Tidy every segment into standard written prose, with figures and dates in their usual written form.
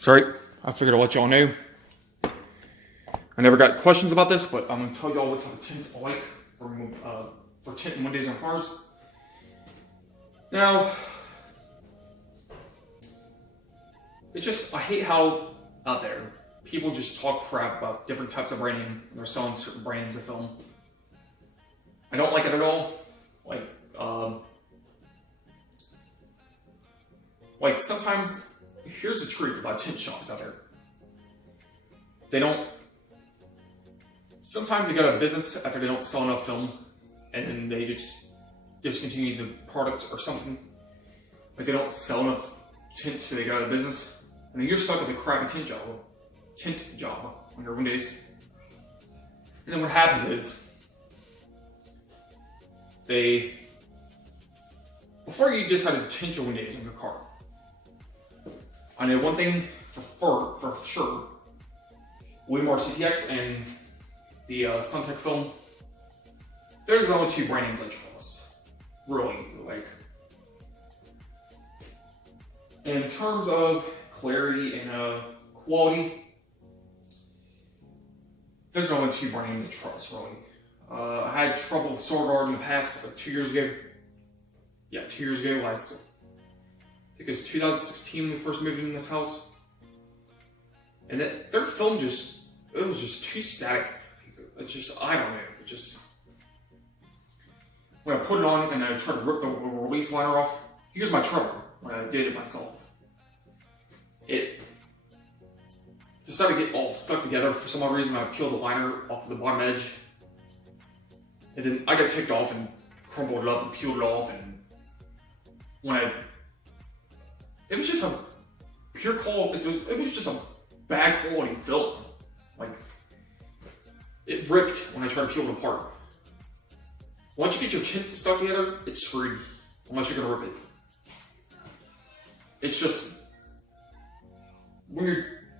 Sorry, I figured I'd let y'all know. I never got questions about this, but I'm going to tell y'all what type of tints I like for tinting windows on cars. Now, it's just, I hate how out there people just talk crap about different types of branding when they're selling certain brands of film. I don't like it at all. Like sometimes, here's the truth about tint shops out there. Sometimes they go out of business after they don't sell enough film, and then they just discontinue the product or something. Like they don't sell enough tint, so they go out of business. And then you're stuck with a crappy tint job on your windows. And then what happens is, before you decide to tint your windows in your car, I know one thing for sure, Wilmar CTX and the Suntech film, there's only two brand names I trust. Really, like. In terms of clarity and quality, there's only two brand names I trust, really. I had trouble with Sorgard in the past, like 2 years ago. Yeah, 2 years ago, I think it was 2016 when we first moved into this house. And their film it was just too static. It's just, I don't know, when I put it on and I tried to rip the release liner off, here's my trouble when I did it myself. It decided to get all stuck together for some odd reason. I peeled the liner off the bottom edge. And then I got ticked off and crumbled it up and peeled it off, and it was just a pure quality, it was just a bad quality film. Like, it ripped when I tried to peel it apart. Once you get your tint stuck together, it's screwed, unless you're gonna rip it. It's just,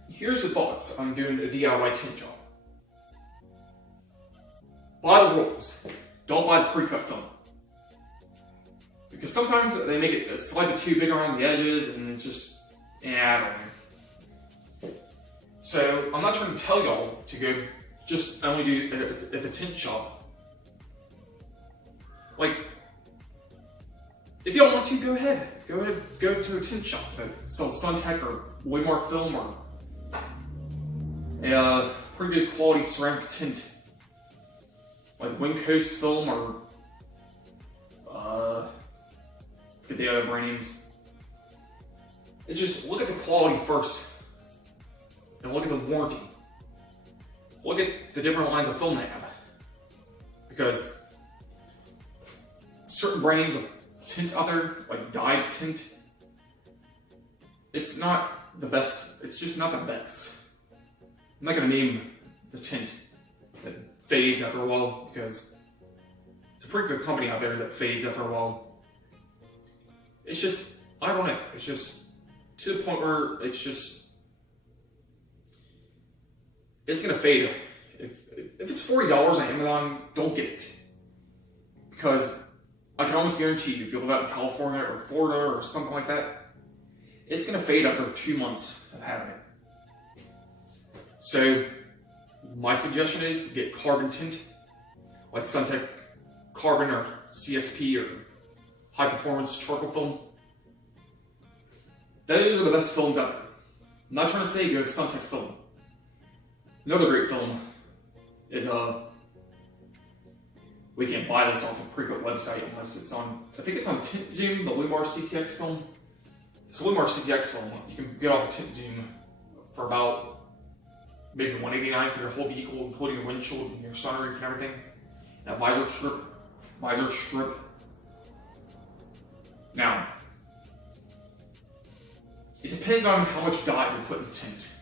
here's the thoughts on doing a DIY tint job. Buy the rolls. Don't buy the pre-cut film. Because sometimes they make it slightly too big around the edges, and it's just, I don't know. So, I'm not trying to tell y'all to go just only do it at the tint shop. Like, if y'all want to, go ahead. Go to a tint shop that sells Suntech or Wilmar film or a pretty good quality ceramic tint. Like Wing Coast film or get the other brand names. And just look at the quality first. And look at the warranty. Look at the different lines of film they have. Because certain brand names of tints out there, like dyed tint, it's not the best. It's just not the best. I'm not gonna name the tint that fades after a while, because it's a pretty good company out there that fades after a while. It's just, I don't know, it's just to the point where it's gonna fade. If it's $40 on Amazon, don't get it. Because I can almost guarantee you, if you live out in California or Florida or something like that, it's gonna fade after 2 months of having it. So, my suggestion is get carbon tint, like Suntech Carbon or CXP or high performance charcoal film. Those are the best films out there. I'm not trying to say go with Suntech film. Another great film is we can't buy this off a pre-cut website unless it's on, I think it's on Tint Zoom, the Wilmar CTX film. It's a Wilmar CTX film. You can get off of Tint Zoom for about maybe $189 for your whole vehicle, including your windshield and your sunroof and everything. That visor strip. Now, it depends on how much dye you put in the tint.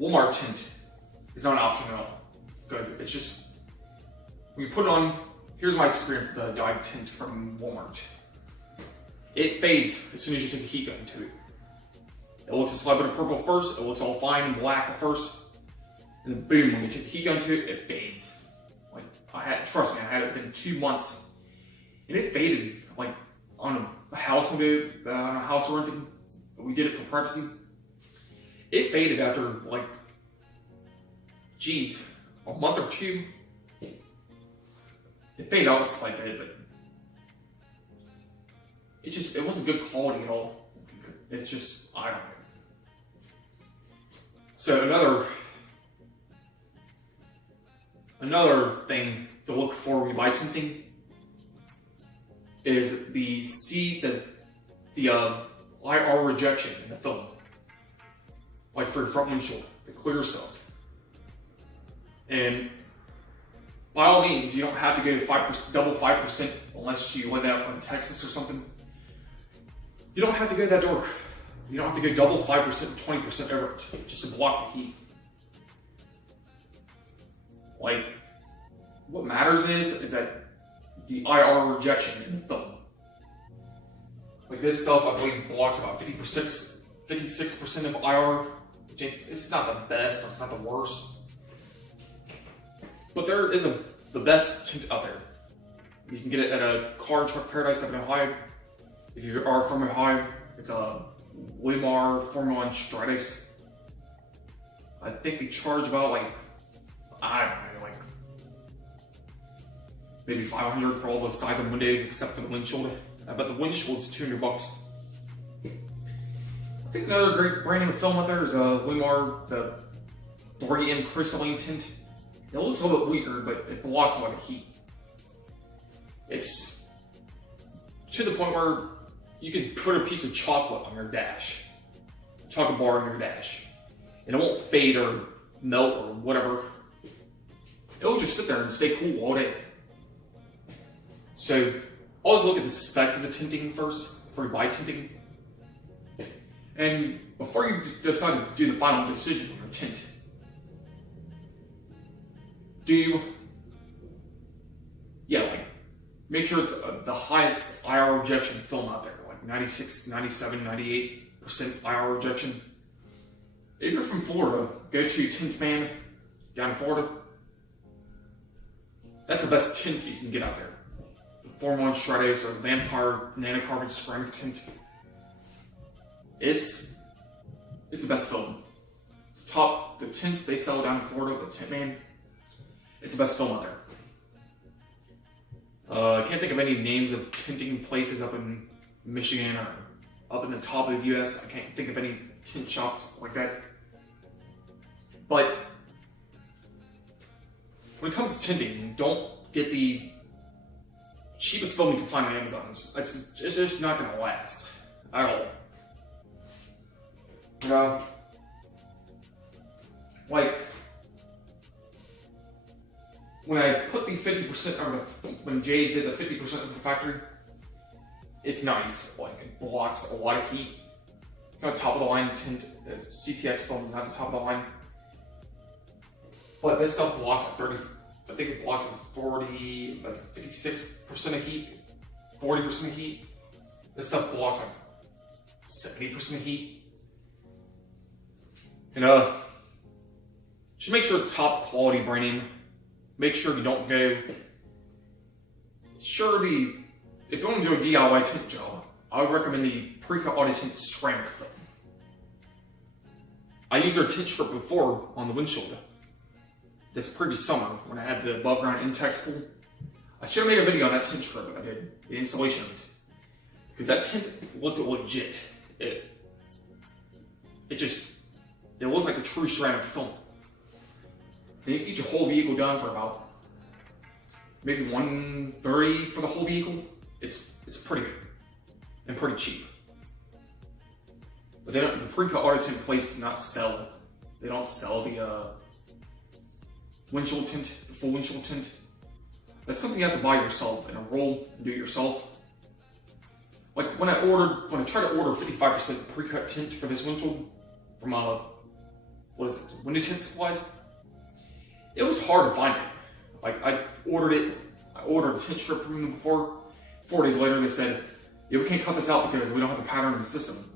Wilmar tint is not an option at all, because it's just, when you put it on, here's my experience with the dyed tint from Walmart. It fades as soon as you take a heat gun to it. It looks a slight bit of purple first, it looks all fine and black at first, and then boom, when you take the heat gun to it, it fades. Like, trust me, I had it within 2 months, and it faded, like, on a house renting. We did it for privacy. it faded after like, geez, a month or two. It faded out slightly, but it wasn't good quality at all. It's just, I don't know. So another thing to look for when you buy tinting is the IR rejection in the film. Like for your front windshield, the clear stuff. And by all means, you don't have to go 5%, double 5% unless you live out in Texas or something. You don't have to go that dark. You don't have to go double 5%, 20% over it, just to block the heat. Like, what matters is that the IR rejection in the film. Like this stuff, I believe blocks about 56% of IR. It's not the best, but it's not the worst. But there is the best tint out there. You can get it at a car and truck paradise up in Ohio. If you are from Ohio, it's a Limar Formula Stratus. I think they charge about like, I don't know, like maybe $500 for all the sides and windows except for the windshield. I bet the windshield's $200. I think another great brand name of film out there is Limar, the 3M crystalline tint. It looks a little bit weaker, but it blocks a lot of heat. It's to the point where you can put a piece of chocolate on your dash, chocolate bar on your dash, and it won't fade or melt or whatever. It'll just sit there and stay cool all day. So always look at the specs of the tinting first before you buy tinting. And before you decide to do the final decision on your tint, make sure it's the highest IR rejection film out there, like 96, 97, 98% IR rejection. If you're from Florida, go to Tint Man down in Florida. That's the best tint you can get out there. The Formula Stratus or Vampire Nanocarbon Ceramic Tint. It's the best film. The tints they sell down in Florida, the Tint Man, it's the best film out there. I can't think of any names of tinting places up in Michigan or up in the top of the US. I can't think of any tint shops like that. But when it comes to tinting, don't get the cheapest film you can find on Amazon. It's just not going to last at all. Like, when I put the 50%, when Jay's did the 50% of the factory, it's nice. Like, it blocks a lot of heat. It's not top of the line tint. The CTX film is not the top of the line. But this stuff blocks like 30, I think it blocks like 56% of heat, 40% of heat. This stuff blocks like 70% of heat. And just make sure it's top quality brand name. Make sure you don't go. If you want to do a DIY tint job, I would recommend the Precut Auto Tint ceramic film. I used their tint strip before on the windshield. This previous summer when I had the above ground Intex pool. I should have made a video on that tint strip, but I did the installation of it because that tint looked legit. It looked like a true ceramic film. And you get your whole vehicle done for about maybe $130 for the whole vehicle. It's pretty good and pretty cheap. But the Precut Auto Tint place does not sell. They don't sell the windshield tint, the full windshield tint. That's something you have to buy yourself in a roll and do it yourself. Like when I tried to order 55% pre-cut tint for this windshield from Window Tint Supplies, it was hard to find it. Like I ordered a tint strip from them before. 4 days later they said, yeah, we can't cut this out because we don't have the pattern in the system.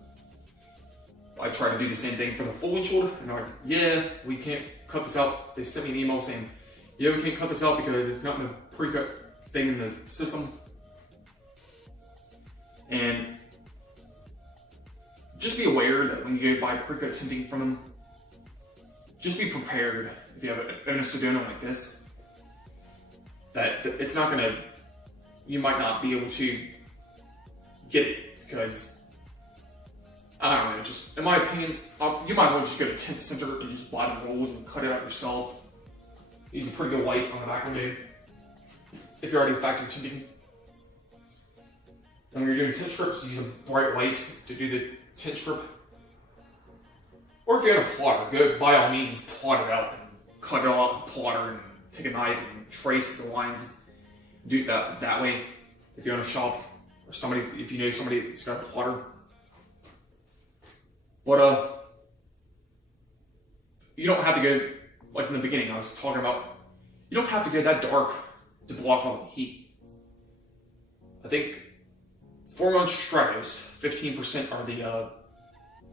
I tried to do the same thing for the full windshield, and they're like, yeah, we can't cut this out. They sent me an email saying, yeah, we can't cut this out because it's not in the pre-cut thing in the system. And just be aware that when you go buy pre-cut tinting from them, just be prepared if you have own a Sedona like this, that it's not gonna, you might not be able to get it, because I don't know, just in my opinion, you might as well just go to Tint Center and just buy the rolls and cut it out yourself. Use a pretty good white on the back window if you're already factory tinting. And when you're doing tint strips, use a bright white to do the tint strip. Or if you had a plotter, go by all means plot it out and cut it all out with a plotter and take a knife and trace the lines. Do that way. If you own a shop or somebody, if you know somebody that's got a plotter. But you don't have to go, like in the beginning I was talking about, you don't have to go that dark to block all the heat. I think 4-inch Stratos, 15% are the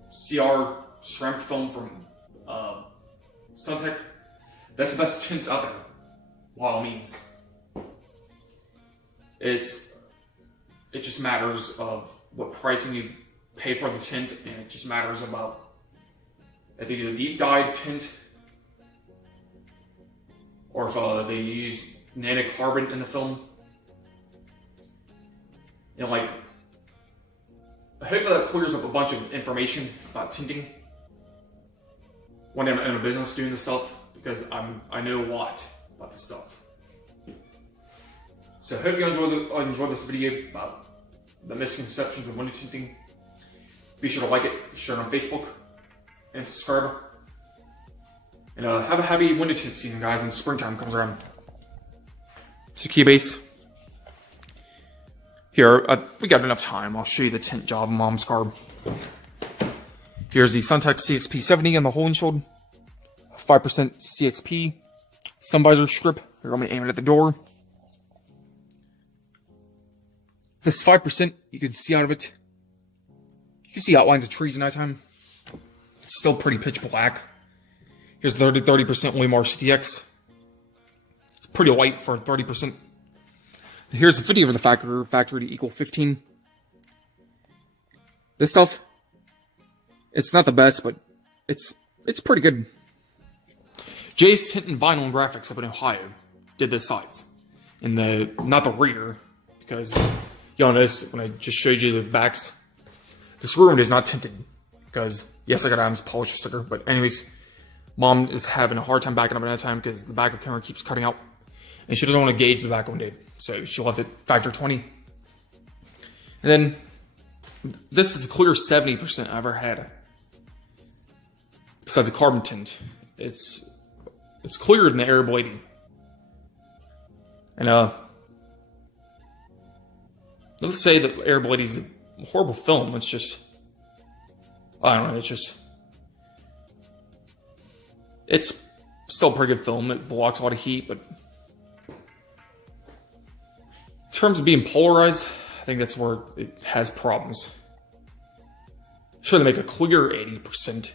CR ceramic film from Suntech. That's the best tints out there, by all means. It just matters of what pricing you pay for the tint, and it just matters about if they use a deep dyed tint or if they use nanocarbon in the film. And like, hopefully that clears up a bunch of information about tinting. One day I'm gonna own a business doing this stuff, because I know a lot about this stuff. So hope you enjoyed this video about the misconceptions of window tinting. Be sure to like it, share it on Facebook, and subscribe. And have a happy window tint season, guys, when springtime comes around. So Keybase. Here, we got enough time. I'll show you the tint job in Mom's car. Here's the Suntech CXP70 on the hole windshield. 5% CXP. Sun visor strip. You're going to be aiming at the door. This 5%, you can see out of it. You can see outlines of trees at nighttime. It's still pretty pitch black. Here's 30% Waymar CTX. It's pretty light for 30%. Here's the 50 over the factory to equal 15. This stuff, it's not the best, but it's pretty good. Jay's Tint and Vinyl and Graphics up in Ohio did the sides. In the, not the rear, because y'all notice when I just showed you the backs, this rear window is not tinted. Because, yes, I got Adam's polisher sticker, but anyways, Mom is having a hard time backing up at that time because the backup camera keeps cutting out. And she doesn't want to gauge the back window, so she left it factor 20. And then, this is the clear 70% I ever had. Besides the carbon tint. It's clearer than the Arable 80. And let's say that Arable 80 is a horrible film. It's just, I don't know, it's still a pretty good film. It blocks a lot of heat, but in terms of being polarized, I think that's where it has problems. Sure, they make a clear 80%,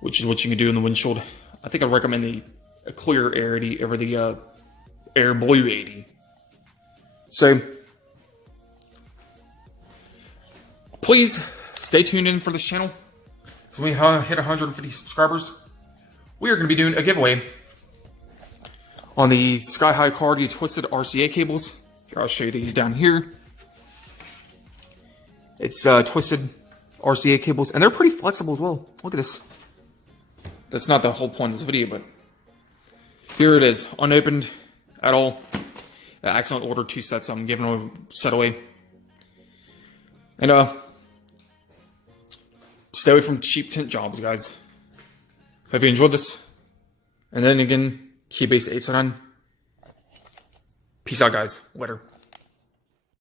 which is what you can do in the windshield. I think I'd recommend a clear Air 80 over the Air Blue 80. So, please stay tuned in for this channel. So when we hit 150 subscribers, we are going to be doing a giveaway on the Sky High Quality Twisted RCA cables. Here, I'll show you these down here. It's twisted RCA cables, and they're pretty flexible as well. Look at this. That's not the whole point of this video, but here it is, unopened at all. I accidentally ordered 2 sets, so I'm giving a set away. And stay away from cheap tint jobs, guys. Hope you enjoyed this. And then again, Keybase 879. Peace out, guys. Later.